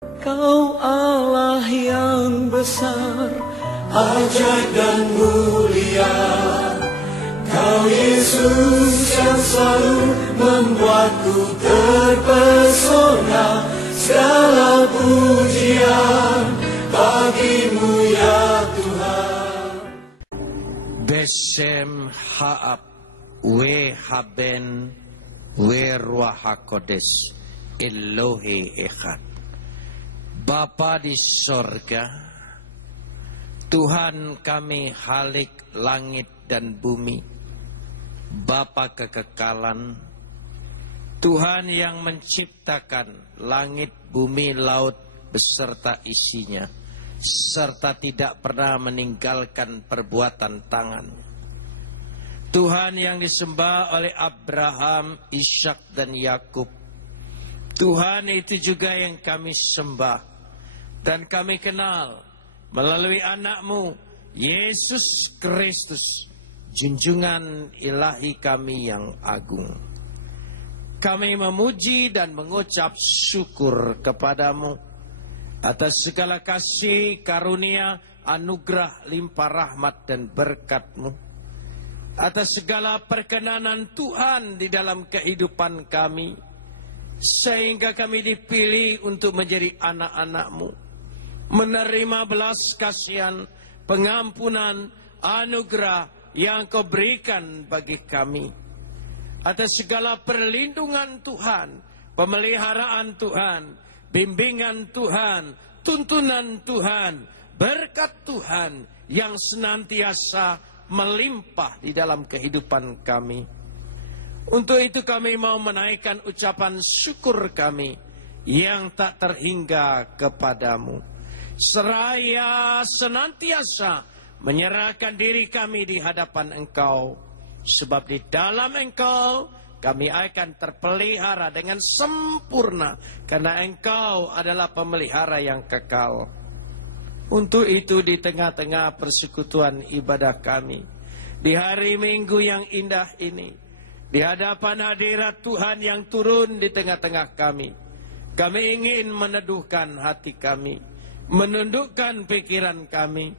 Kau Allah yang besar, ajaib dan mulia. Kau Yesus yang selalu membuatku terpesona. Segala pujian bagimu ya Tuhan. Besem haab we haben we ruah hakodes Elohe echad. Bapa di sorga, Tuhan kami Halik langit dan bumi, Bapa kekekalan, Tuhan yang menciptakan langit, bumi, laut beserta isinya, serta tidak pernah meninggalkan perbuatan tangan. Tuhan yang disembah oleh Abraham, Ishak dan Yakub. Tuhan itu juga yang kami sembah dan kami kenal melalui anak-Mu, Yesus Kristus, junjungan ilahi kami yang agung. Kami memuji dan mengucap syukur kepadamu atas segala kasih, karunia, anugerah, limpah rahmat dan berkat-Mu, atas segala perkenanan Tuhan di dalam kehidupan kami, sehingga kami dipilih untuk menjadi anak-anak-Mu, menerima belas kasihan, pengampunan, anugerah yang Kau berikan bagi kami, atas segala perlindungan Tuhan, pemeliharaan Tuhan, bimbingan Tuhan, tuntunan Tuhan, berkat Tuhan yang senantiasa melimpah di dalam kehidupan kami. Untuk itu kami mau menaikkan ucapan syukur kami yang tak terhingga kepadamu, seraya senantiasa menyerahkan diri kami di hadapan Engkau, sebab di dalam Engkau kami akan terpelihara dengan sempurna, karena Engkau adalah pemelihara yang kekal. Untuk itu di tengah-tengah persekutuan ibadah kami, di hari Minggu yang indah ini, di hadapan hadirat Tuhan yang turun di tengah-tengah kami, kami ingin meneduhkan hati kami, menundukkan pikiran kami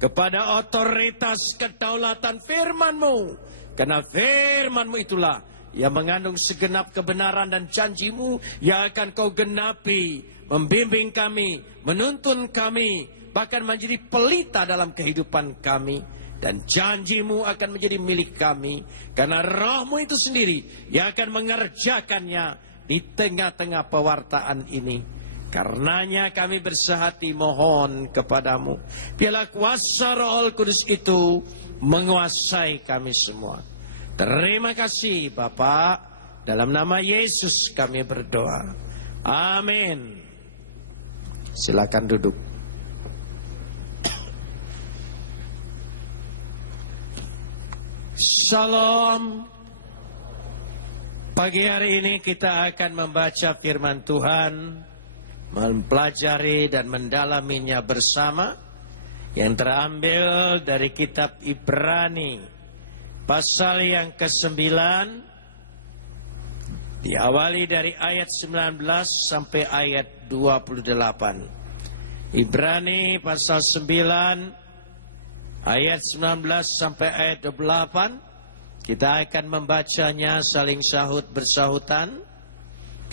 kepada otoritas kedaulatan firman-Mu, karena firman-Mu itulah yang mengandung segenap kebenaran dan janji-Mu yang akan Kau genapi, membimbing kami, menuntun kami, bahkan menjadi pelita dalam kehidupan kami. Dan janji-Mu akan menjadi milik kami, karena Roh-Mu itu sendiri yang akan mengerjakannya di tengah-tengah pewartaan ini. Karenanya kami bersehati mohon kepadamu, biarlah kuasa Roh Kudus itu menguasai kami semua. Terima kasih Bapa, dalam nama Yesus kami berdoa. Amin. Silakan duduk. Shalom. Pagi hari ini kita akan membaca firman Tuhan, mempelajari dan mendalaminya bersama, yang terambil dari kitab Ibrani pasal yang ke-9, diawali dari ayat 19 sampai ayat 28. Ibrani pasal 9 ayat 19 sampai ayat 28. Kita akan membacanya saling sahut bersahutan.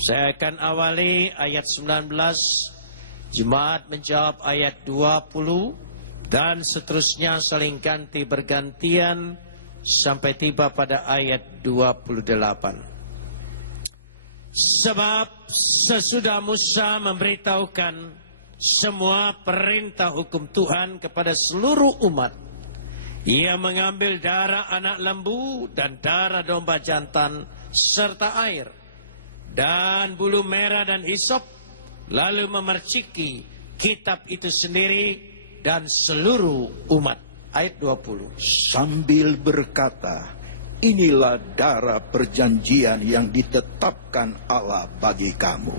Saya akan awali ayat 19, jemaat menjawab ayat 20, dan seterusnya saling ganti bergantian sampai tiba pada ayat 28. Sebab sesudah Musa memberitahukan semua perintah hukum Tuhan kepada seluruh umat, Ia mengambil darah anak lembu dan darah domba jantan serta air dan bulu merah dan hisop, lalu memerciki kitab itu sendiri dan seluruh umat. Ayat 20. Sambil berkata, inilah darah perjanjian yang ditetapkan Allah bagi kamu.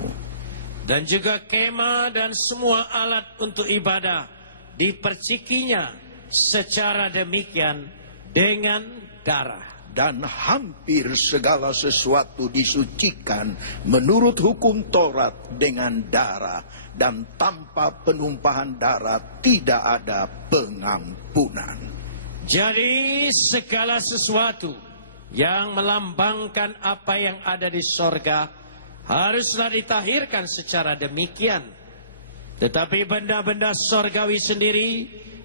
Dan juga kemah dan semua alat untuk ibadah dipercikinya secara demikian dengan darah. Dan hampir segala sesuatu disucikan menurut hukum Taurat dengan darah. dan tanpa penumpahan darah tidak ada pengampunan. Jadi segala sesuatu yang melambangkan apa yang ada di sorga haruslah ditahirkan secara demikian. Tetapi benda-benda sorgawi sendiri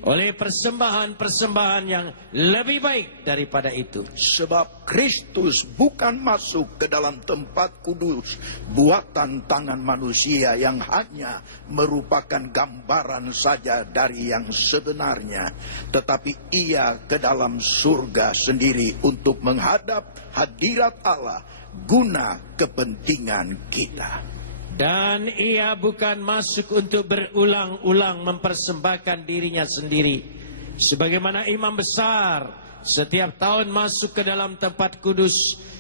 oleh persembahan-persembahan yang lebih baik daripada itu. Sebab Kristus bukan masuk ke dalam tempat kudus buatan tangan manusia yang hanya merupakan gambaran saja dari yang sebenarnya, tetapi ia ke dalam surga sendiri untuk menghadap hadirat Allah guna kepentingan kita. Dan ia bukan masuk untuk berulang-ulang mempersembahkan dirinya sendiri. Sebagaimana imam besar setiap tahun masuk ke dalam tempat kudus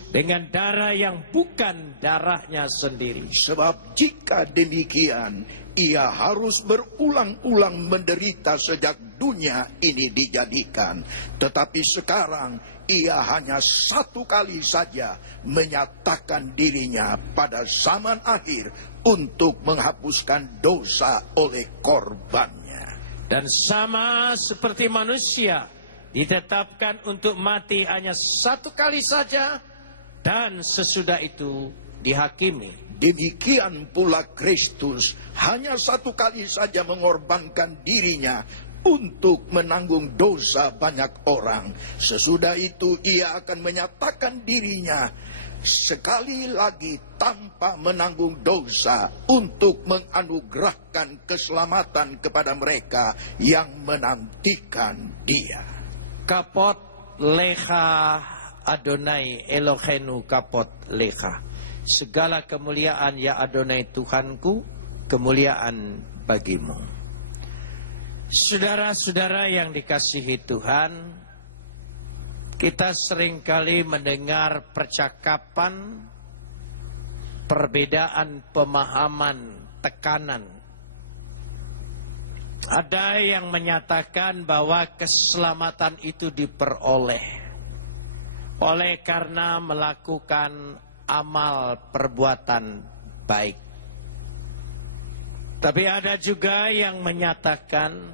dengan darah yang bukan darahnya sendiri. Sebab jika demikian, ia harus berulang-ulang menderita sejak dunia ini dijadikan. Tetapi sekarang ia hanya satu kali saja menyatakan dirinya pada zaman akhir untuk menghapuskan dosa oleh korbannya. Dan sama seperti manusia ditetapkan untuk mati hanya satu kali saja dan sesudah itu dihakimi. Demikian pula Kristus hanya satu kali saja mengorbankan dirinya untuk menanggung dosa banyak orang. Sesudah itu ia akan menyatakan dirinya sekali lagi tanpa menanggung dosa untuk menganugerahkan keselamatan kepada mereka yang menantikan dia. Kapot lecha Adonai Elohenu kapot lecha. Segala kemuliaan ya Adonai Tuhanku, kemuliaan bagimu. Saudara-saudara yang dikasihi Tuhan, kita seringkali mendengar percakapan, perbedaan pemahaman, tekanan. Ada yang menyatakan bahwa keselamatan itu diperoleh oleh karena melakukan amal perbuatan baik. Tapi ada juga yang menyatakan,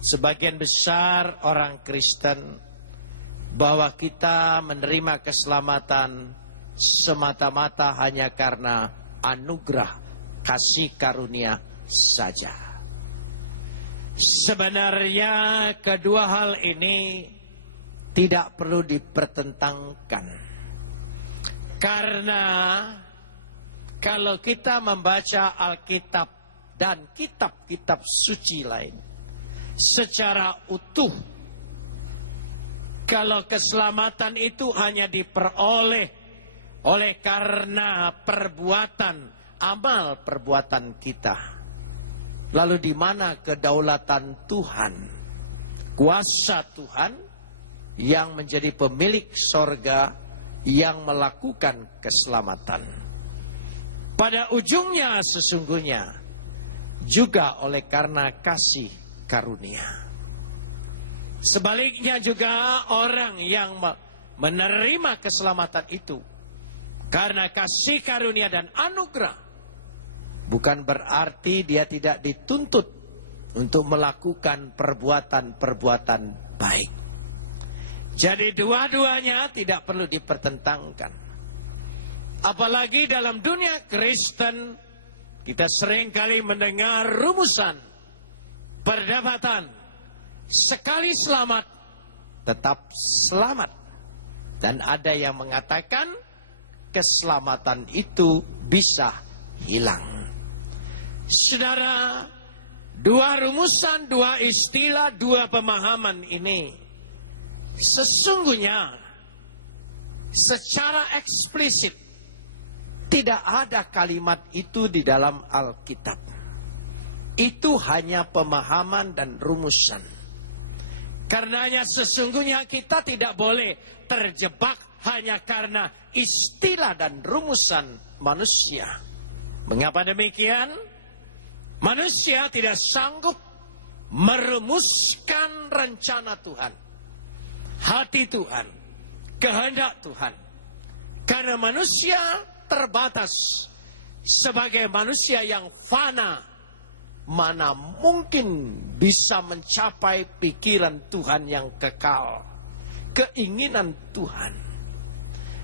sebagian besar orang Kristen, bahwa kita menerima keselamatan semata-mata hanya karena anugerah kasih karunia saja. Sebenarnya kedua hal ini tidak perlu dipertentangkan. Karena kalau kita membaca Alkitab dan kitab-kitab suci lain secara utuh, kalau keselamatan itu hanya diperoleh oleh karena perbuatan, amal perbuatan kita, lalu di mana kedaulatan Tuhan, kuasa Tuhan yang menjadi pemilik sorga yang melakukan keselamatan? Pada ujungnya sesungguhnya juga oleh karena kasih karunia. Sebaliknya juga orang yang menerima keselamatan itu karena kasih karunia dan anugerah, bukan berarti dia tidak dituntut untuk melakukan perbuatan-perbuatan baik. Jadi dua-duanya tidak perlu dipertentangkan. Apalagi dalam dunia Kristen, kita seringkali mendengar rumusan perdebatan, sekali selamat, tetap selamat. Dan ada yang mengatakan keselamatan itu bisa hilang. Saudara, dua rumusan, dua istilah, dua pemahaman ini sesungguhnya secara eksplisit tidak ada kalimat itu di dalam Alkitab. Itu hanya pemahaman dan rumusan. Karenanya sesungguhnya kita tidak boleh terjebak hanya karena istilah dan rumusan manusia. Mengapa demikian? Manusia tidak sanggup merumuskan rencana Tuhan, hati Tuhan, kehendak Tuhan. Karena manusia terbatas sebagai manusia yang fana, mana mungkin bisa mencapai pikiran Tuhan yang kekal, keinginan Tuhan.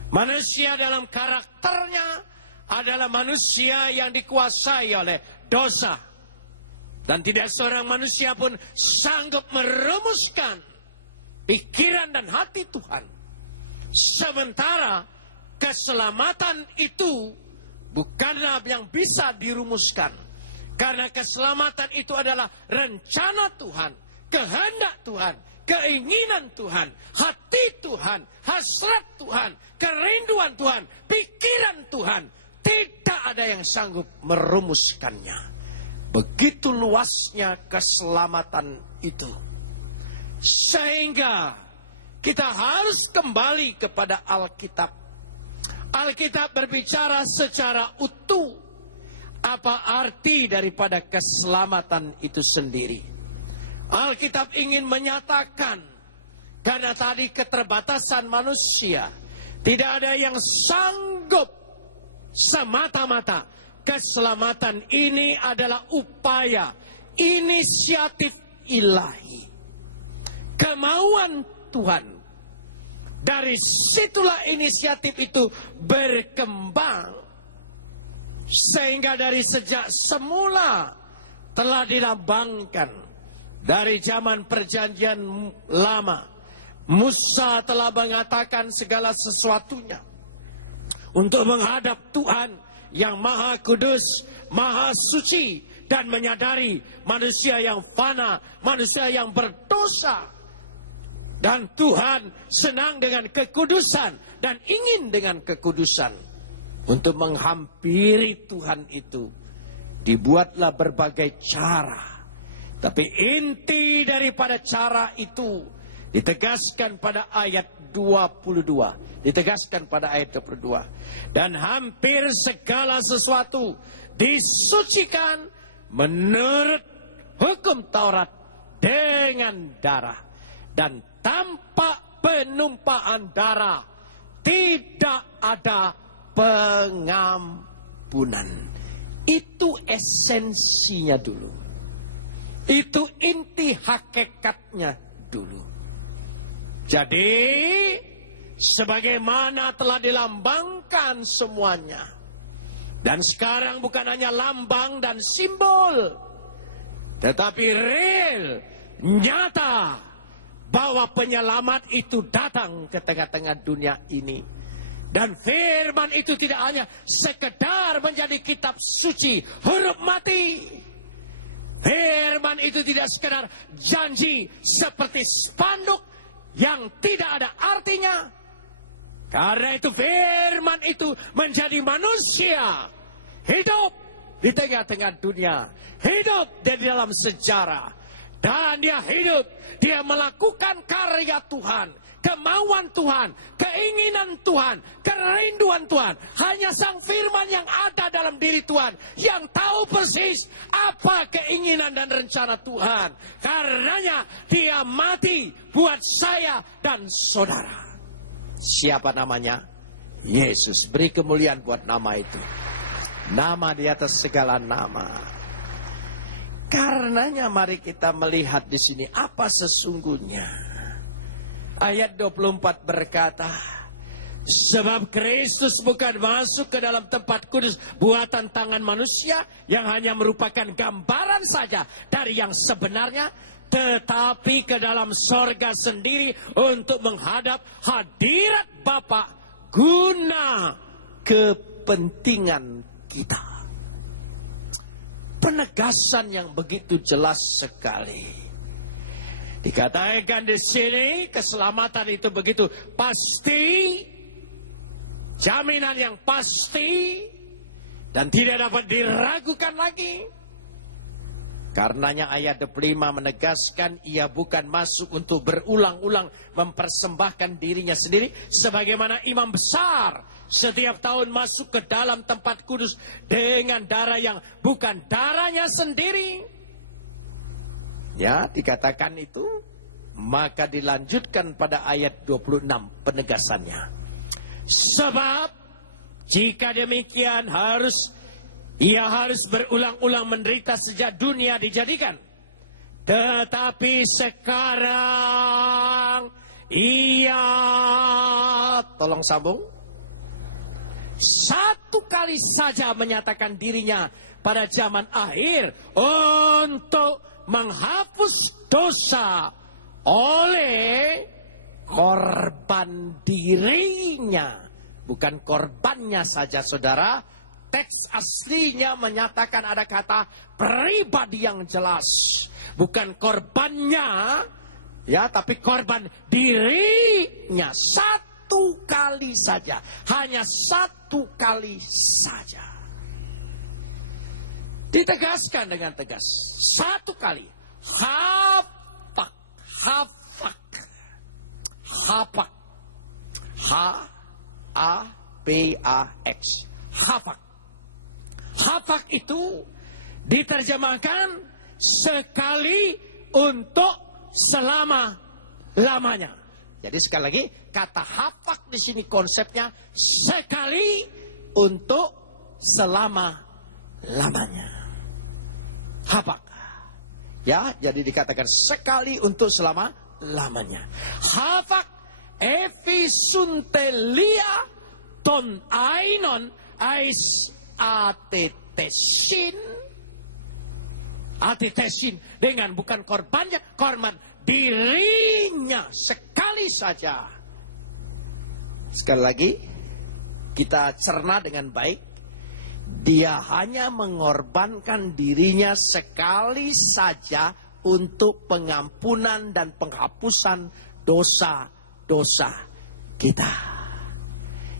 Manusia dalam karakternya adalah manusia yang dikuasai oleh dosa. Dan tidak seorang manusia pun sanggup merumuskan pikiran dan hati Tuhan. Sementara keselamatan itu bukanlah yang bisa dirumuskan. Karena keselamatan itu adalah rencana Tuhan, kehendak Tuhan, keinginan Tuhan, hati Tuhan, hasrat Tuhan, kerinduan Tuhan, pikiran Tuhan. Tidak ada yang sanggup merumuskannya. Begitu luasnya keselamatan itu. Sehingga kita harus kembali kepada Alkitab. Alkitab berbicara secara utuh apa arti daripada keselamatan itu sendiri. Alkitab ingin menyatakan, karena tadi keterbatasan manusia, tidak ada yang sanggup semata-mata. Keselamatan ini adalah upaya, inisiatif ilahi, kemauan Tuhan. Dari situlah inisiatif itu berkembang, sehingga dari sejak semula telah dilambangkan. Dari zaman perjanjian lama, Musa telah mengatakan segala sesuatunya untuk menghadap Tuhan yang maha kudus, maha suci, dan menyadari manusia yang fana, manusia yang berdosa. Dan Tuhan senang dengan kekudusan dan ingin dengan kekudusan. Untuk menghampiri Tuhan itu dibuatlah berbagai cara. Tapi inti daripada cara itu ditegaskan pada ayat 22. Ditegaskan pada ayat 22. Dan hampir segala sesuatu disucikan menurut hukum Taurat dengan darah. Dan tanpa penumpahan darah tidak ada pengampunan. Itu esensinya dulu. Itu inti hakikatnya dulu. Jadi sebagaimana telah dilambangkan semuanya. Dan sekarang bukan hanya lambang dan simbol, tetapi real, nyata, bahwa penyelamat itu datang ke tengah-tengah dunia ini. Dan firman itu tidak hanya sekedar menjadi kitab suci, huruf mati. Firman itu tidak sekedar janji seperti spanduk yang tidak ada artinya. Karena itu firman itu menjadi manusia, hidup di tengah-tengah dunia, hidup di dalam sejarah. Dan dia hidup, dia melakukan karya Tuhan, kemauan Tuhan, keinginan Tuhan, kerinduan Tuhan. Hanya sang firman yang ada dalam diri Tuhan, yang tahu persis apa keinginan dan rencana Tuhan. Karenanya dia mati buat saya dan saudara. Siapa namanya? Yesus. Beri kemuliaan buat nama itu. Nama di atas segala nama. Karenanya mari kita melihat di sini apa sesungguhnya. Ayat 24 berkata, sebab Kristus bukan masuk ke dalam tempat kudus buatan tangan manusia yang hanya merupakan gambaran saja dari yang sebenarnya, tetapi ke dalam sorga sendiri untuk menghadap hadirat Bapa guna kepentingan kita. Penegasan yang begitu jelas sekali. Dikatakan di sini keselamatan itu begitu pasti, jaminan yang pasti dan tidak dapat diragukan lagi. Karenanya ayat 25 menegaskan ia bukan masuk untuk berulang-ulang mempersembahkan dirinya sendiri sebagaimana imam besar setiap tahun masuk ke dalam tempat kudus dengan darah yang bukan darahnya sendiri. Ya, dikatakan itu, maka dilanjutkan pada ayat 26 penegasannya. Sebab jika demikian harus Ia harus berulang-ulang menderita sejak dunia dijadikan. Tetapi sekarang ia, tolong sambung, satu kali saja menyatakan dirinya pada zaman akhir untuk menghapus dosa oleh korban dirinya. Bukan korbannya saja, saudara. Teks aslinya menyatakan ada kata pribadi yang jelas. Bukan korbannya, ya, tapi korban dirinya. Satu kali saja. Hanya satu kali saja. Ditegaskan dengan tegas. Satu kali. Hapak. Hapak. Hapak. H-A-P-A-X. Hapak. Hapak itu diterjemahkan sekali untuk selama-lamanya. Jadi sekali lagi, kata hapak di sini konsepnya sekali untuk selama-lamanya. Hapak. Ya, jadi dikatakan sekali untuk selama-lamanya. Hapak efisuntelia ton ainon ais atetesin. Atetesin dengan bukan korbannya, korban dirinya sekali saja. Sekali lagi kita cerna dengan baik. Dia hanya mengorbankan dirinya sekali saja untuk pengampunan dan penghapusan dosa-dosa kita.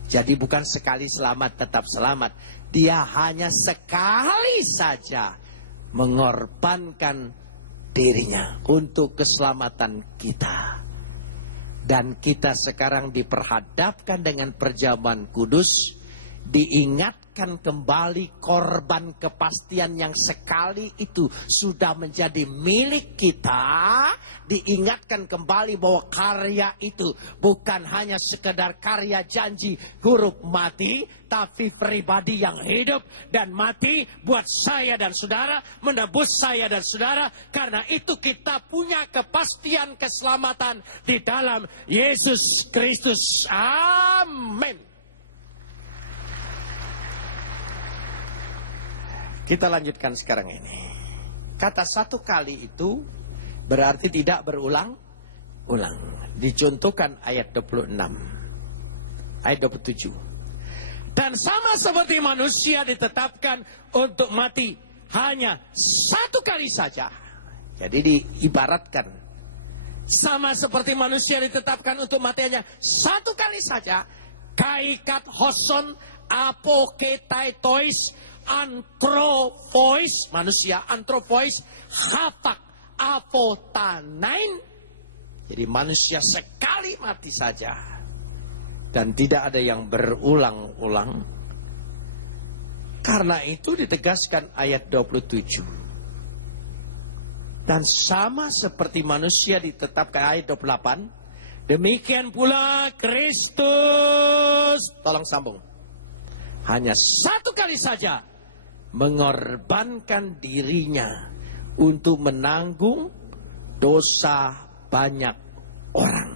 Jadi bukan sekali selamat tetap selamat. Dia hanya sekali saja mengorbankan dirinya untuk keselamatan kita. Dan kita sekarang diperhadapkan dengan perjamuan kudus, diingatkan kembali korban kepastian yang sekali itu sudah menjadi milik kita. Diingatkan kembali bahwa karya itu bukan hanya sekedar karya janji huruf mati, tapi pribadi yang hidup dan mati buat saya dan saudara, menebus saya dan saudara. Karena itu kita punya kepastian keselamatan di dalam Yesus Kristus. Amin. Kita lanjutkan sekarang ini. Kata satu kali itu berarti tidak berulang-ulang. Dicontohkan ayat 26. Ayat 27. Dan sama seperti manusia ditetapkan untuk mati hanya satu kali saja. Jadi diibaratkan. Sama seperti manusia ditetapkan untuk mati hanya satu kali saja. Kaikat hoson apoketai anthropois, manusia anthropois, hapak apotanain. Jadi manusia sekali mati saja dan tidak ada yang berulang-ulang. Karena itu ditegaskan ayat 27. Dan sama seperti manusia ditetapkan ayat 28, demikian pula Kristus, tolong sambung, hanya satu kali saja mengorbankan dirinya untuk menanggung dosa banyak orang.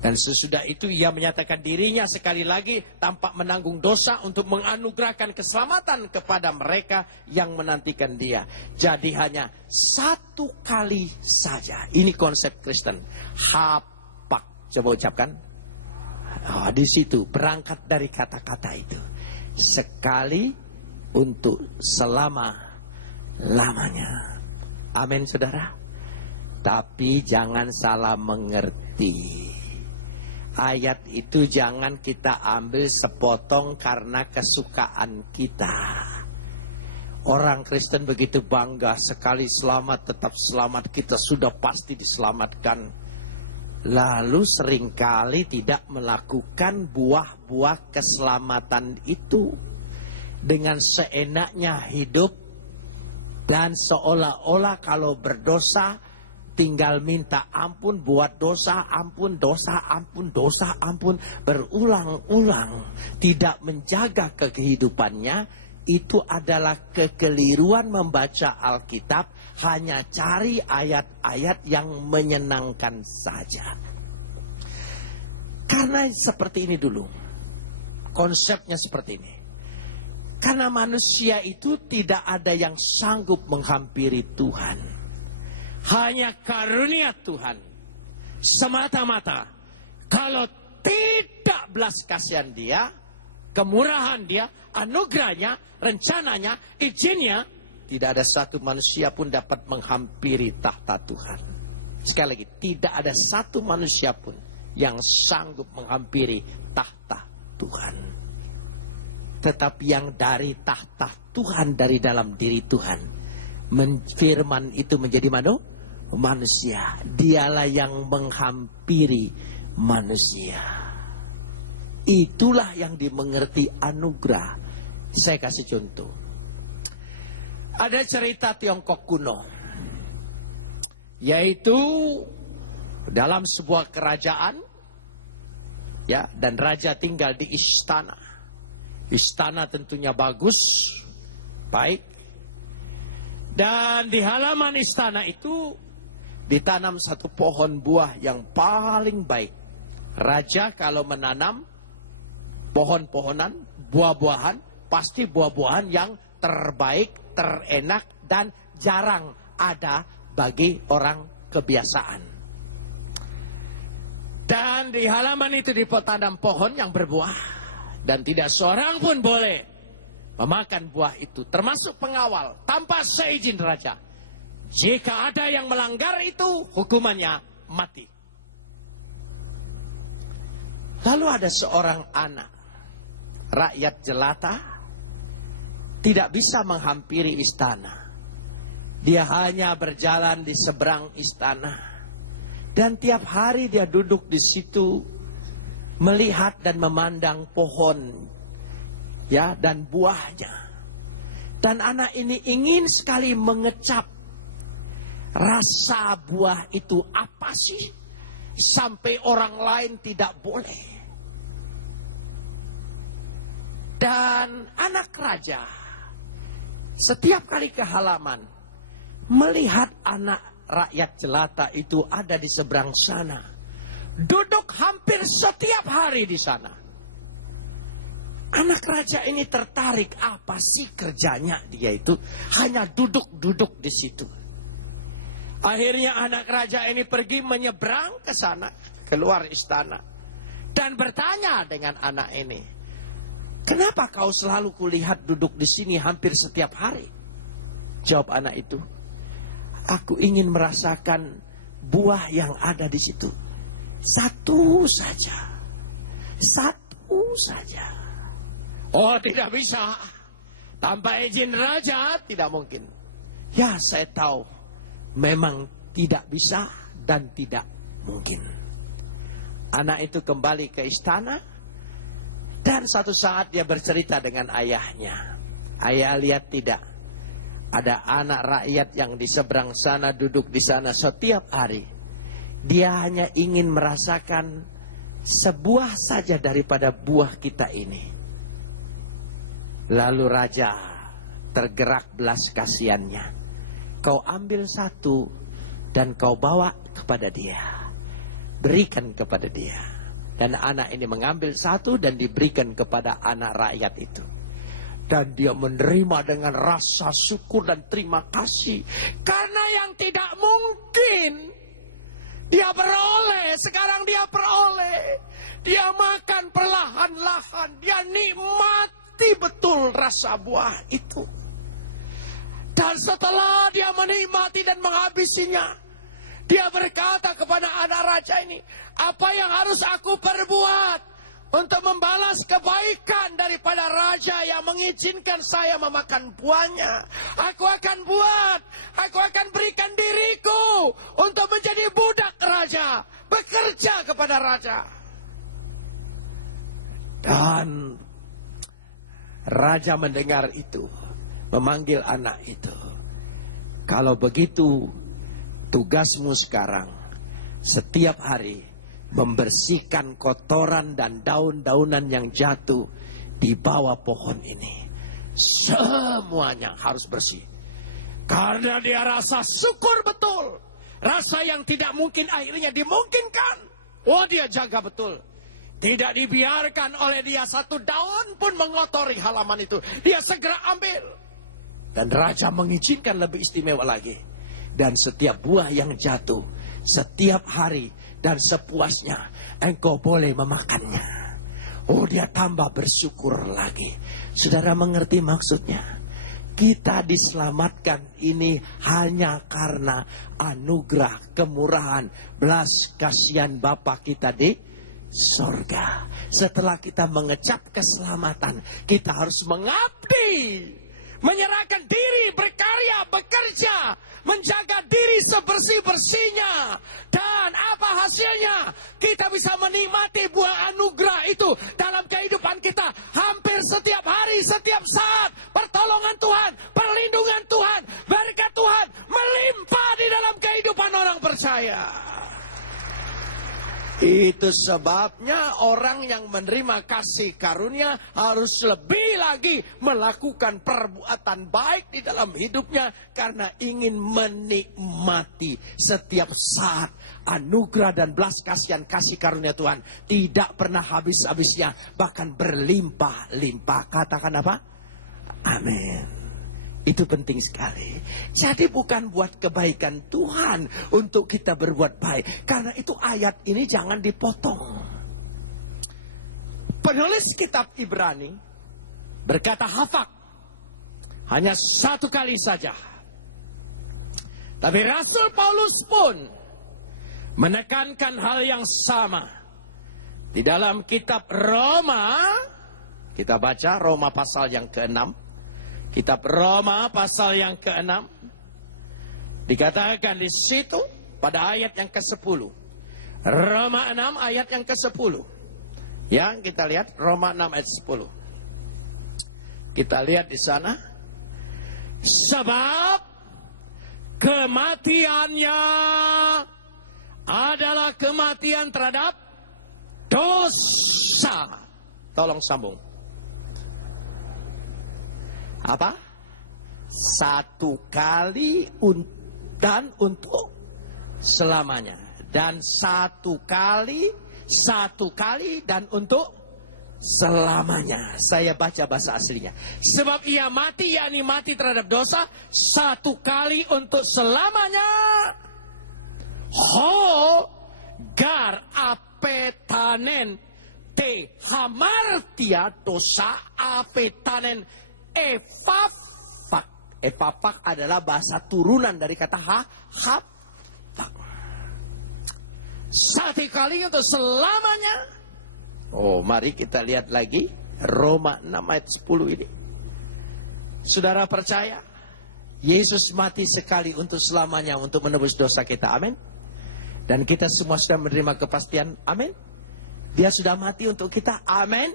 Dan sesudah itu ia menyatakan dirinya sekali lagi tanpa menanggung dosa untuk menganugerahkan keselamatan kepada mereka yang menantikan dia. Jadi hanya satu kali saja. Ini konsep Kristen. Hapak. Coba ucapkan. Oh, di situ berangkat dari kata-kata itu. Sekali untuk selama-lamanya. Amin, saudara. Tapi jangan salah mengerti. Ayat itu jangan kita ambil sepotong karena kesukaan kita. Orang Kristen begitu bangga, sekali selamat tetap selamat, kita sudah pasti diselamatkan. Lalu seringkali tidak melakukan buah-buah keselamatan itu. Dengan seenaknya hidup dan seolah-olah kalau berdosa tinggal minta ampun, buat dosa, ampun, dosa, ampun, dosa, ampun, berulang-ulang, tidak menjaga kehidupannya. itu adalah kekeliruan membaca Alkitab, hanya cari ayat-ayat yang menyenangkan saja. Karena seperti ini dulu, konsepnya seperti ini. Karena manusia itu tidak ada yang sanggup menghampiri Tuhan. Hanya karunia Tuhan semata-mata. Kalau tidak belas kasihan Dia, kemurahan Dia, anugerahnya, rencananya, izinnya, tidak ada satu manusia pun dapat menghampiri tahta Tuhan. Sekali lagi, tidak ada satu manusia pun yang sanggup menghampiri tahta Tuhan. Tetapi yang dari tahta Tuhan, dari dalam diri Tuhan, firman itu menjadi manusia. Dialah yang menghampiri manusia. Itulah yang dimengerti anugerah. Saya kasih contoh. Ada cerita Tiongkok kuno, yaitu dalam sebuah kerajaan, ya, dan raja tinggal di istana. Istana tentunya bagus, baik. Dan di halaman istana itu ditanam satu pohon buah yang paling baik. Raja kalau menanam pohon-pohonan, buah-buahan, pasti buah-buahan yang terbaik, terenak, dan jarang ada bagi orang kebiasaan. Dan di halaman itu ditanam pohon yang berbuah. Dan tidak seorang pun boleh memakan buah itu, termasuk pengawal, tanpa seizin raja. Jika ada yang melanggar itu, hukumannya mati. Lalu ada seorang anak, rakyat jelata, tidak bisa menghampiri istana. Dia hanya berjalan di seberang istana. Dan tiap hari dia duduk di situ, melihat dan memandang pohon, ya, dan buahnya. Dan anak ini ingin sekali mengecap rasa buah itu apa sih, sampai orang lain tidak boleh. Dan anak raja setiap kali ke halaman, melihat anak rakyat jelata itu ada di seberang sana, duduk hampir setiap hari di sana. Anak raja ini tertarik, apa sih kerjanya dia itu? Hanya duduk-duduk di situ. Akhirnya anak raja ini pergi menyeberang ke sana, keluar istana, dan bertanya dengan anak ini, kenapa kau selalu kulihat duduk di sini hampir setiap hari? Jawab anak itu, aku ingin merasakan buah yang ada di situ. Satu saja. Oh, tidak bisa. Tanpa izin raja tidak mungkin. Ya, saya tahu. Memang tidak bisa dan tidak mungkin. Anak itu kembali ke istana. Dan satu saat dia bercerita dengan ayahnya. Ayah lihat tidak. Ada anak rakyat yang di seberang sana, duduk di sana setiap hari. Dia hanya ingin merasakan sebuah saja daripada buah kita ini. Lalu raja tergerak belas kasihannya. Kau ambil satu dan kau bawa kepada dia. Berikan kepada dia. Dan anak ini mengambil satu dan diberikan kepada anak rakyat itu. Dan dia menerima dengan rasa syukur dan terima kasih. Karena yang tidak mungkin dia beroleh, sekarang dia peroleh. Dia makan perlahan-lahan. Dia nikmati betul rasa buah itu. Dan setelah dia menikmati dan menghabisinya, dia berkata kepada anak raja ini, apa yang harus aku perbuat untuk membalas kebaikan daripada raja yang mengizinkan saya memakan buahnya? Aku akan buat. Aku akan berikan diriku untuk menjadi budak raja, bekerja kepada raja. Dan raja mendengar itu, memanggil anak itu. Kalau begitu, tugasmu sekarang setiap hari membersihkan kotoran dan daun-daunan yang jatuh di bawah pohon ini. Semuanya harus bersih. Karena dia rasa syukur betul. Rasa yang tidak mungkin akhirnya dimungkinkan. Oh, dia jaga betul. Tidak dibiarkan oleh dia satu daun pun mengotori halaman itu. Dia segera ambil. Dan raja mengizinkan lebih istimewa lagi. Dan setiap buah yang jatuh, setiap hari dan sepuasnya, engkau boleh memakannya. Oh, dia tambah bersyukur lagi. Saudara mengerti maksudnya? Kita diselamatkan ini hanya karena anugerah, kemurahan, belas kasihan Bapa kita di sorga. Setelah kita mengecap keselamatan, kita harus mengabdi, menyerahkan diri, berkarya, bekerja, menjaga diri sebersih-bersihnya. Dan apa hasilnya? Kita bisa menikmati buah anugerah itu dalam kehidupan kita. Hampir setiap hari, setiap saat. Pertolongan Tuhan, perlindungan Tuhan, berkat Tuhan melimpah di dalam kehidupan orang percaya. Itu sebabnya orang yang menerima kasih karunia harus lebih lagi melakukan perbuatan baik di dalam hidupnya. Karena ingin menikmati setiap saat anugerah dan belas kasihan kasih karunia Tuhan. Tidak pernah habis-habisnya, bahkan berlimpah-limpah. Katakan apa? Amin. Itu penting sekali. Jadi bukan buat kebaikan Tuhan untuk kita berbuat baik. Karena itu ayat ini jangan dipotong. Penulis kitab Ibrani berkata hafak hanya satu kali saja. Tapi Rasul Paulus pun menekankan hal yang sama. Di dalam kitab Roma, kita baca Roma pasal yang ke-6. Kitab Roma pasal yang ke-6 dikatakan di situ pada ayat yang ke-10. Roma 6 ayat yang ke-10. Ya, kita lihat Roma 6 ayat 10. Kita lihat di sana. Sebab kematiannya adalah kematian terhadap dosa. Tolong sambung. Apa? Satu kali dan untuk selamanya. Dan satu kali dan untuk selamanya. Saya baca bahasa aslinya. Sebab ia mati, yakni mati terhadap dosa, satu kali untuk selamanya. Ho gar apetanen te hamartia dosa apetanen efafak. Efafak adalah bahasa turunan dari kata hafak. Satu kali untuk selamanya. Oh, mari kita lihat lagi Roma 6 ayat 10 ini. Saudara percaya Yesus mati sekali untuk selamanya untuk menebus dosa kita. Amin. Dan kita semua sudah menerima kepastian. Amin. Dia sudah mati untuk kita. Amin.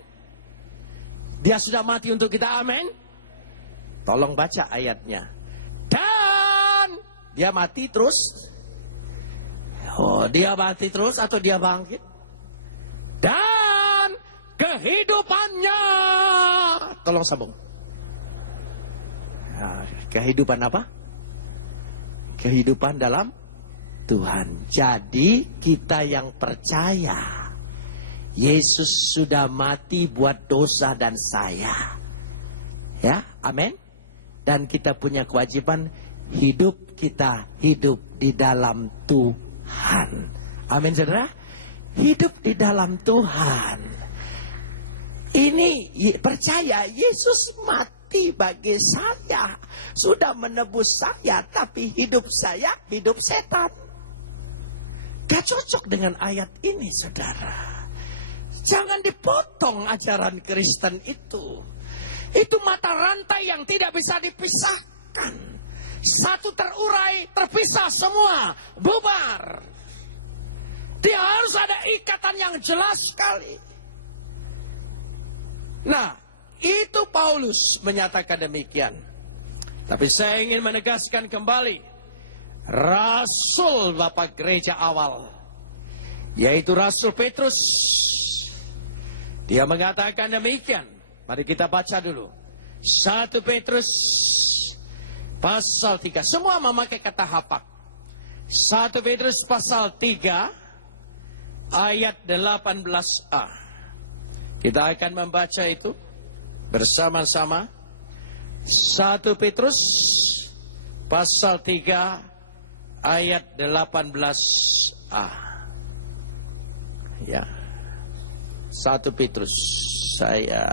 Dia sudah mati untuk kita. Amin. Tolong baca ayatnya. Dan dia mati terus. Oh, dia mati terus atau dia bangkit? Dan kehidupannya. Tolong sambung. Nah, kehidupan apa? Kehidupan dalam Tuhan. Jadi kita yang percaya Yesus sudah mati buat dosa dan saya. Ya, amin. Dan kita punya kewajiban hidup kita hidup di dalam Tuhan. Amin, saudara. Hidup di dalam Tuhan. Ini percaya Yesus mati bagi saya. Sudah menebus saya. Tapi hidup saya hidup setan. Gak cocok dengan ayat ini, saudara. Jangan dipotong ajaran Kristen itu. Itu mata rantai yang tidak bisa dipisahkan. Satu terurai, terpisah semua, bubar. Dia harus ada ikatan yang jelas sekali. Nah, itu Paulus menyatakan demikian. Tapi saya ingin menegaskan kembali. Rasul Bapak Gereja awal, yaitu Rasul Petrus, dia mengatakan demikian. Mari kita baca dulu. 1 Petrus pasal 3. Semua memakai kata hapak. 1 Petrus pasal 3 ayat 18a. Kita akan membaca itu bersama-sama. 1 Petrus pasal 3 ayat 18a. Ya. 1 Petrus. Saya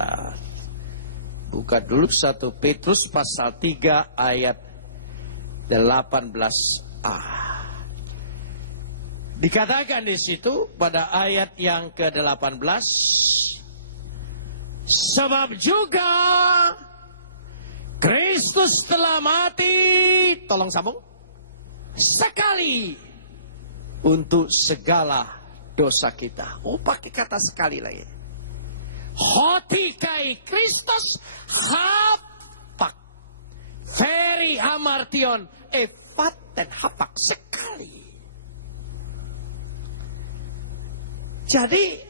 buka dulu 1 Petrus pasal 3 ayat 18a. Dikatakan di situ pada ayat yang ke-18, sebab juga Kristus telah mati, tolong sambung, sekali untuk segala dosa kita. Oh, pakai kata sekali lagi. Hotikai Kristus hapak, veri hamartion, evaten hapak, sekali. Jadi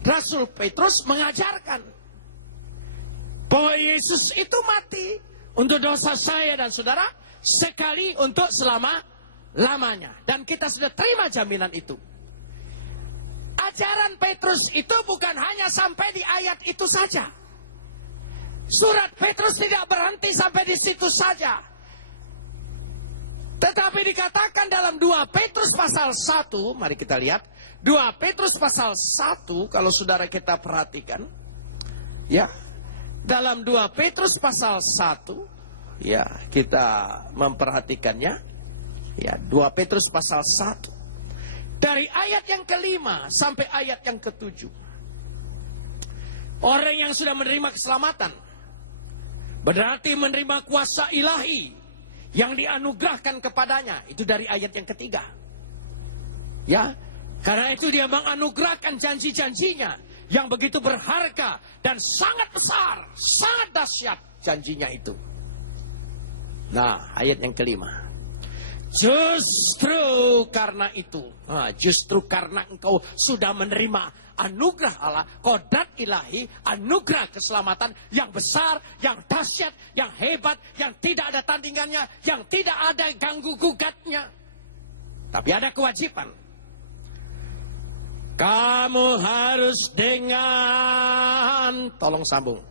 Rasul Petrus mengajarkan bahwa Yesus itu mati untuk dosa saya dan saudara, sekali untuk selama-lamanya. Dan kita sudah terima jaminan itu. Ajaran Petrus itu bukan hanya sampai di ayat itu saja. Surat Petrus tidak berhenti sampai di situ saja. Tetapi dikatakan dalam 2 Petrus pasal 1, mari kita lihat. 2 Petrus pasal 1, kalau saudara kita perhatikan. Ya, dalam 2 Petrus pasal 1, ya, kita memperhatikannya. Ya, 2 Petrus pasal 1. Dari ayat yang ke-5 sampai ayat yang ke-7. Orang yang sudah menerima keselamatan berarti menerima kuasa ilahi yang dianugerahkan kepadanya. Itu dari ayat yang ke-3. Ya, karena itu dia menganugerahkan janji-janjinya yang begitu berharga dan sangat besar, sangat dahsyat janjinya itu. Nah, ayat yang ke-5. Justru karena itu, justru karena engkau sudah menerima anugerah Allah, kodrat ilahi, anugerah keselamatan yang besar, yang dahsyat, yang hebat, yang tidak ada tandingannya, yang tidak ada ganggu gugatnya. Tapi ada kewajiban. Kamu harus dengan, tolong sambung,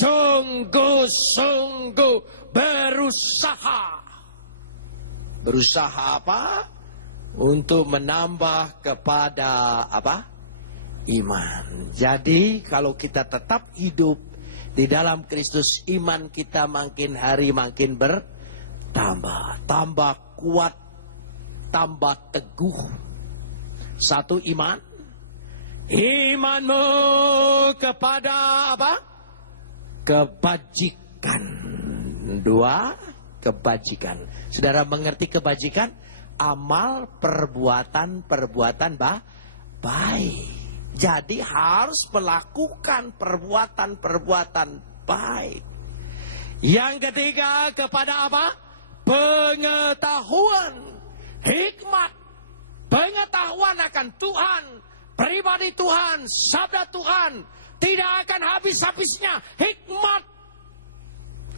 sungguh-sungguh berusaha. Berusaha apa? Untuk menambah kepada apa? Iman. Jadi kalau kita tetap hidup di dalam Kristus, iman kita makin hari makin bertambah. Tambah kuat, tambah teguh. 1, iman. Imanmu kepada apa? Kebajikan. 2, kebajikan. Saudara mengerti kebajikan? Amal, perbuatan baik. Jadi harus melakukan perbuatan baik. Yang ketiga, kepada apa? Pengetahuan, hikmat, pengetahuan akan Tuhan, pribadi Tuhan, sabda Tuhan. Tidak akan habis-habisnya hikmat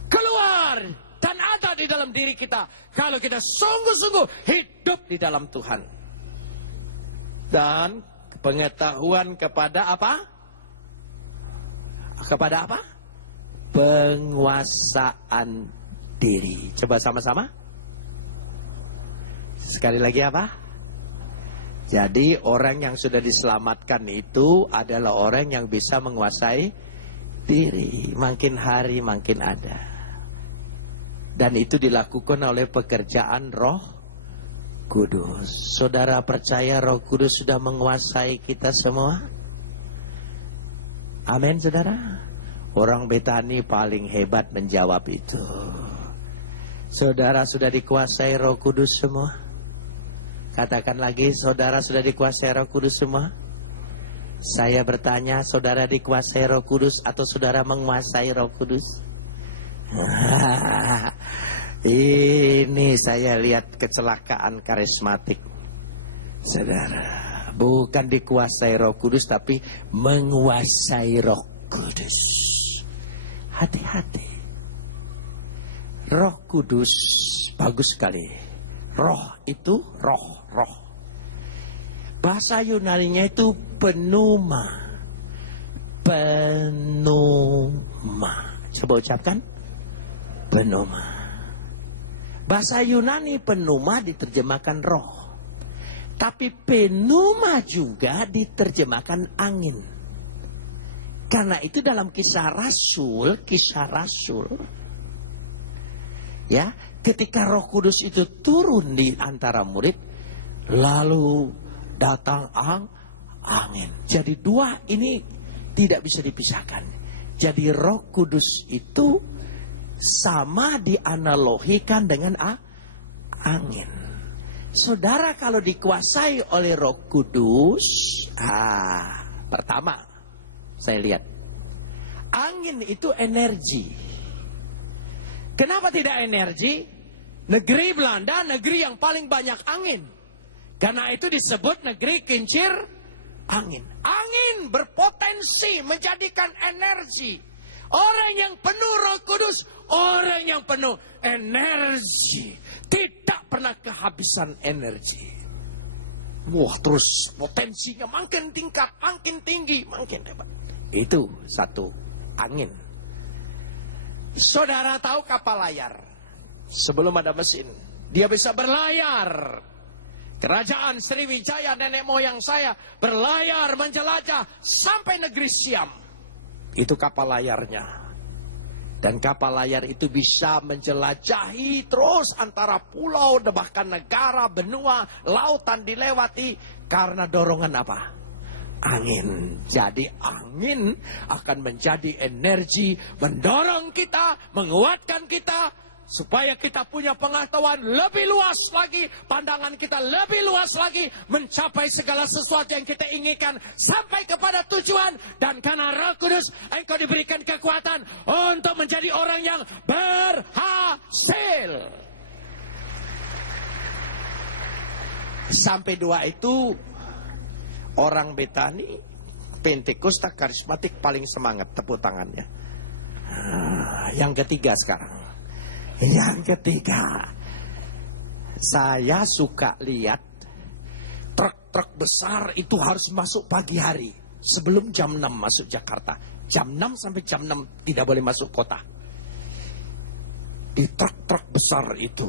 keluar dan ada di dalam diri kita kalau kita sungguh-sungguh hidup di dalam Tuhan. Dan pengetahuan kepada apa? Kepada apa? Penguasaan diri. Coba sama-sama. Sekali lagi apa? Jadi orang yang sudah diselamatkan itu adalah orang yang bisa menguasai diri. Makin hari makin ada. Dan itu dilakukan oleh pekerjaan Roh Kudus. Saudara percaya Roh Kudus sudah menguasai kita semua? Amin, saudara. Orang Betani paling hebat menjawab itu. Saudara sudah dikuasai Roh Kudus semua? Katakan lagi, saudara sudah dikuasai Roh Kudus semua? Saya bertanya, saudara dikuasai Roh Kudus atau saudara menguasai Roh Kudus? Ini saya lihat kecelakaan karismatik, saudara. Bukan dikuasai Roh Kudus, tapi menguasai Roh Kudus. hati-hati. Roh Kudus bagus sekali. Roh itu roh. Bahasa Yunaninya itu pneuma. Coba ucapkan. Pneuma. Bahasa Yunani pneuma diterjemahkan roh. Tapi pneuma juga diterjemahkan angin. Karena itu dalam kisah Rasul, ya, ketika Roh Kudus itu turun di antara murid, lalu datang angin. Jadi dua ini tidak bisa dipisahkan. Jadi Roh Kudus itu sama dianalogikan dengan angin. Saudara kalau dikuasai oleh Roh Kudus, pertama saya lihat, angin itu energi. Kenapa tidak energi? Negeri Belanda, negeri yang paling banyak angin. Karena itu disebut negeri kincir angin. Angin berpotensi menjadikan energi. Orang yang penuh Roh Kudus, orang yang penuh energi, tidak pernah kehabisan energi. Wah, terus potensinya makin tingkat, makin tinggi, makin hebat. Itu satu, angin. Saudara tahu kapal layar? Sebelum ada mesin, dia bisa berlayar. Kerajaan Sriwijaya, nenek moyang saya, berlayar menjelajah sampai negeri Siam. Itu kapal layarnya. Dan kapal layar itu bisa menjelajahi terus antara pulau, bahkan negara, benua, lautan dilewati. Karena dorongan apa? Angin. Jadi angin akan menjadi energi, mendorong kita, menguatkan kita, supaya kita punya pengetahuan lebih luas lagi, pandangan kita lebih luas lagi, mencapai segala sesuatu yang kita inginkan, sampai kepada tujuan. Dan karena Roh Kudus, engkau diberikan kekuatan untuk menjadi orang yang berhasil. Sampai dua itu, orang Betani, Pentakosta, karismatik paling semangat, tepuk tangannya. Yang ketiga sekarang. Yang ketiga, saya suka lihat truk-truk besar itu harus masuk pagi hari. Sebelum jam 6 masuk Jakarta. Jam 6 sampai jam 6 tidak boleh masuk kota. Di truk-truk besar itu,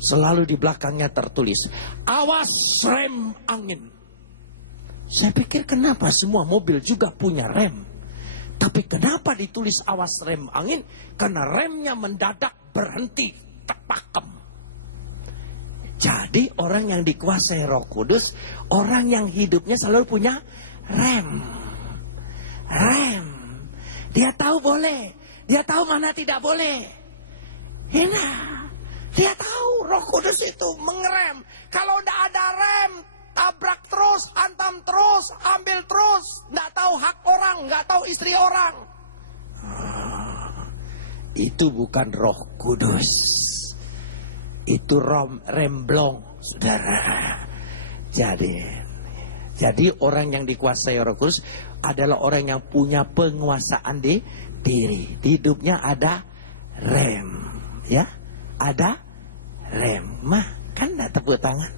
selalu di belakangnya tertulis, awas rem angin. Saya pikir kenapa semua mobil juga punya rem. Tapi kenapa ditulis awas rem angin? Karena remnya mendadak berhenti, terpakem. Jadi orang yang dikuasai Roh Kudus, orang yang hidupnya selalu punya rem. Rem. Dia tahu boleh, dia tahu mana tidak boleh. Iya. Dia tahu Roh Kudus itu mengerem. Kalau tidak ada rem, tabrak terus, hantam terus, ambil terus. Nggak tahu hak orang, nggak tahu istri orang. Itu bukan Roh Kudus. Itu remblong, saudara. Jadi orang yang dikuasai Roh Kudus adalah orang yang punya penguasaan di diri. Di hidupnya ada rem, ya, ada rem. Kan enggak tepuk tangan?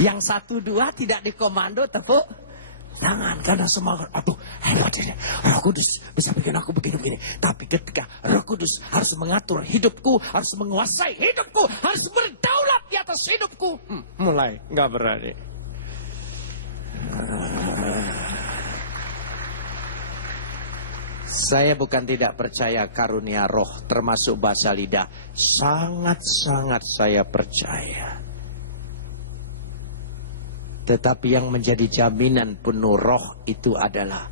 Yang 1, 2 tidak dikomando, tepuk tangan. Karena semangat, aduh hebat ini, Roh Kudus bisa bikin aku begini-begini. Tapi ketika Roh Kudus harus mengatur hidupku, harus menguasai hidupku, harus berdaulat di atas hidupku, mulai nggak berani. Saya bukan tidak percaya karunia roh, termasuk bahasa lidah. Sangat-sangat saya percaya. Tetapi yang menjadi jaminan penuh roh itu adalah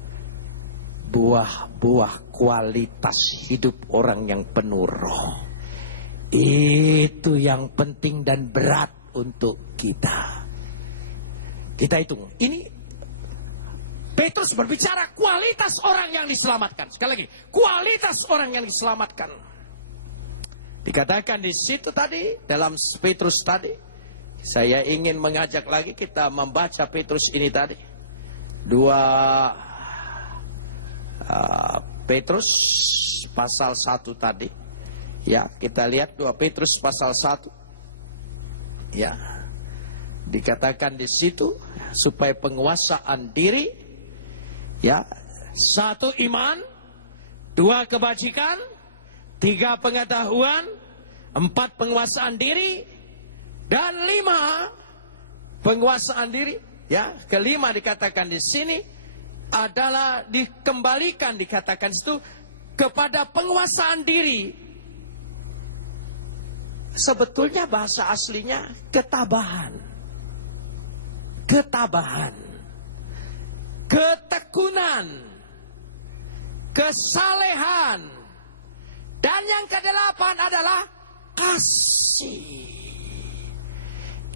buah-buah kualitas hidup orang yang penuh roh. Itu yang penting dan berat untuk kita. Kita hitung. Ini Petrus berbicara kualitas orang yang diselamatkan. Sekali lagi, kualitas orang yang diselamatkan. Dikatakan di situ tadi, dalam Petrus tadi, saya ingin mengajak lagi kita membaca Petrus ini tadi. 2 Petrus pasal 1 tadi. Ya, kita lihat 2 Petrus pasal 1. Ya. Dikatakan di situ supaya penguasaan diri, ya, 1 iman, 2 kebajikan, 3 pengetahuan, 4 penguasaan diri, dan 5 penguasaan diri. Ya, kelima dikatakan di sini adalah dikembalikan, dikatakan situ kepada penguasaan diri. Sebetulnya bahasa aslinya ketabahan, ketabahan, ketekunan, kesalehan, dan yang ke-8 adalah kasih.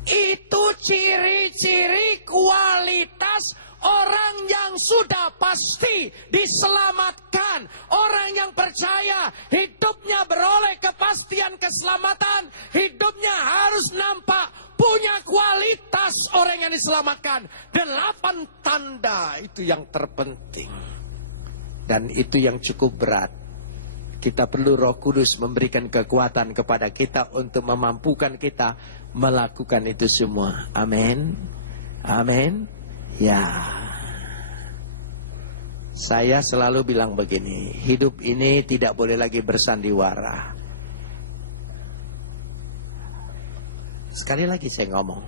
Itu ciri-ciri kualitas orang yang sudah pasti diselamatkan. Orang yang percaya hidupnya beroleh kepastian keselamatan. Hidupnya harus nampak punya kualitas orang yang diselamatkan. 8 tanda itu yang terpenting. Dan itu yang cukup berat. Kita perlu Roh Kudus memberikan kekuatan kepada kita untuk memampukan kita melakukan itu semua. Amin. Amin. Ya. Saya selalu bilang begini, hidup ini tidak boleh lagi bersandiwara. Sekali lagi saya ngomong.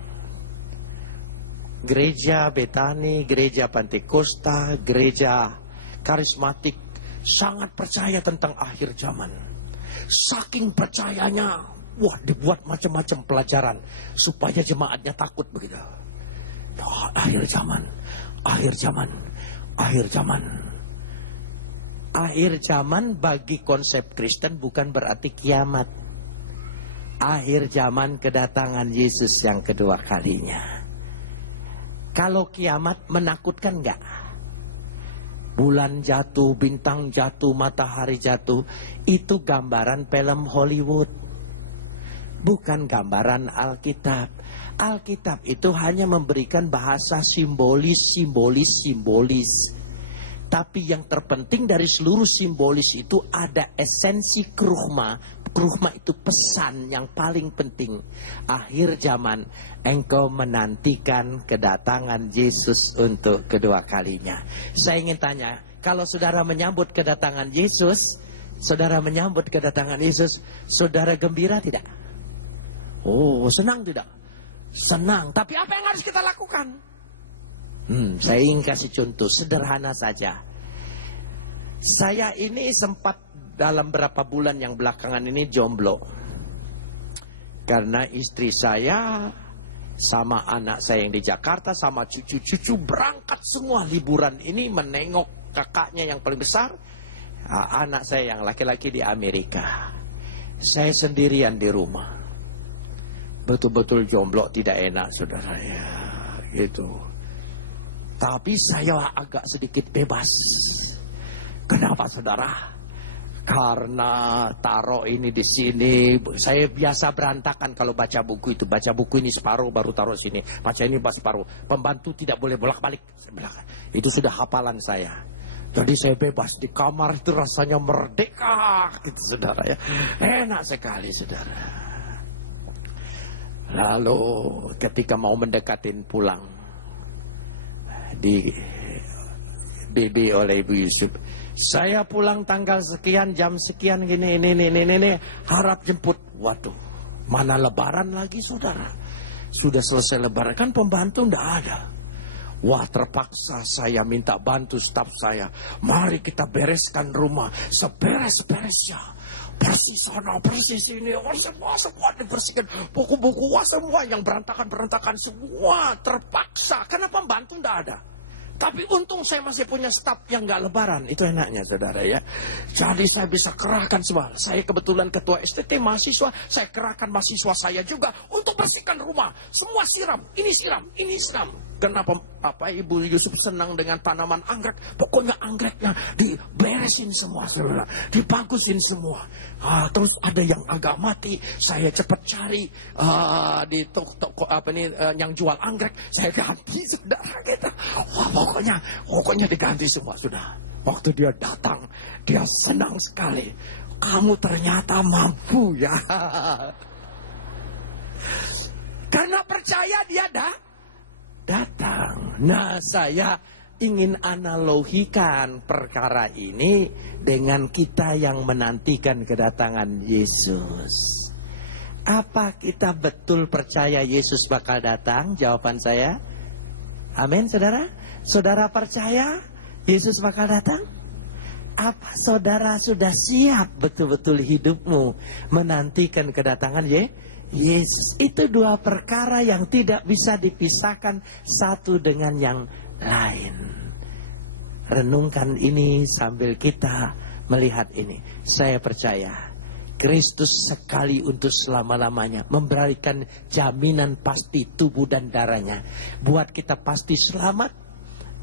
Gereja Betani, gereja Pantekosta, gereja karismatik sangat percaya tentang akhir zaman. Saking percayanya, wah, dibuat macam-macam pelajaran supaya jemaatnya takut begitu. Oh, akhir zaman, akhir zaman, akhir zaman. Akhir zaman bagi konsep Kristen bukan berarti kiamat. Akhir zaman kedatangan Yesus yang kedua kalinya. Kalau kiamat menakutkan enggak? Bulan jatuh, bintang jatuh, matahari jatuh, itu gambaran film Hollywood. Bukan gambaran Alkitab. Alkitab itu hanya memberikan bahasa simbolis. Tapi yang terpenting dari seluruh simbolis itu ada esensi kerugma. Kerugma itu pesan yang paling penting. Akhir zaman, engkau menantikan kedatangan Yesus untuk kedua kalinya. Saya ingin tanya, kalau saudara menyambut kedatangan Yesus, saudara menyambut kedatangan Yesus, saudara gembira tidak? Oh, senang tidak? Senang. Tapi apa yang harus kita lakukan? Saya ingin kasih contoh sederhana saja. Saya ini sempat dalam beberapa bulan yang belakangan ini jomblo. Karena istri saya sama anak saya yang di Jakarta, sama cucu-cucu berangkat semua liburan ini menengok kakaknya yang paling besar. Anak saya yang laki-laki di Amerika. Saya sendirian di rumah. Betul-betul jomblo, tidak enak saudara ya, gitu. Tapi saya agak sedikit bebas. Kenapa saudara? Karena taruh ini di sini. Saya biasa berantakan kalau baca buku itu. Baca buku ini separuh baru taruh sini. Baca ini separuh. Pembantu tidak boleh bolak-balik. Itu sudah hafalan saya. Jadi saya bebas di kamar itu rasanya merdeka, gitu saudara ya. Enak sekali saudara. Lalu ketika mau mendekatin pulang, di BB oleh Ibu Yusuf, saya pulang tanggal sekian, jam sekian gini, ini, harap jemput. Waduh, mana lebaran lagi saudara? Sudah selesai lebaran, kan pembantu ndak ada. Wah, terpaksa saya minta bantu staf saya. Mari kita bereskan rumah seberes-beresnya. Persis sana, persis sini, semua dibersihkan. Buku-buku, semua yang berantakan semua terpaksa. Karena pembantu ndak ada. Tapi untung saya masih punya staf yang nggak lebaran. Itu enaknya saudara ya. Jadi saya bisa kerahkan semua. Saya kebetulan ketua STT mahasiswa. Saya kerahkan mahasiswa saya juga untuk bersihkan rumah. Semua siram. Ini siram. Ini siram. Kenapa Ibu Yusuf senang dengan tanaman anggrek? Pokoknya anggreknya diberesin semua saudara. Dibagusin semua. Terus ada yang agak mati. Saya cepat cari di toko yang jual anggrek. Saya ganti saudara kita. Wah, pokoknya diganti semua sudah. Waktu dia datang, dia senang sekali. Kamu ternyata mampu ya. Karena percaya dia datang. Nah, saya ingin analogikan perkara ini dengan kita yang menantikan kedatangan Yesus. Apa kita betul percaya Yesus bakal datang? Jawaban saya, amin saudara. Saudara percaya Yesus bakal datang? Apa saudara sudah siap betul-betul hidupmu menantikan kedatangan Yesus? Itu dua perkara yang tidak bisa dipisahkan satu dengan yang lain. Renungkan ini sambil kita melihat ini. Saya percaya Kristus sekali untuk selama-lamanya memberikan jaminan pasti tubuh dan darahnya. Buat kita pasti selamat.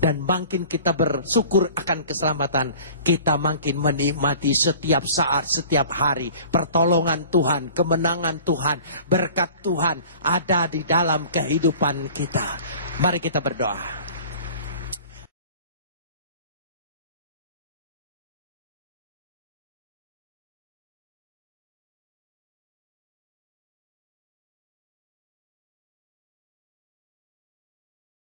Dan makin kita bersyukur akan keselamatan, kita makin menikmati setiap saat, setiap hari. Pertolongan Tuhan, kemenangan Tuhan, berkat Tuhan ada di dalam kehidupan kita. Mari kita berdoa.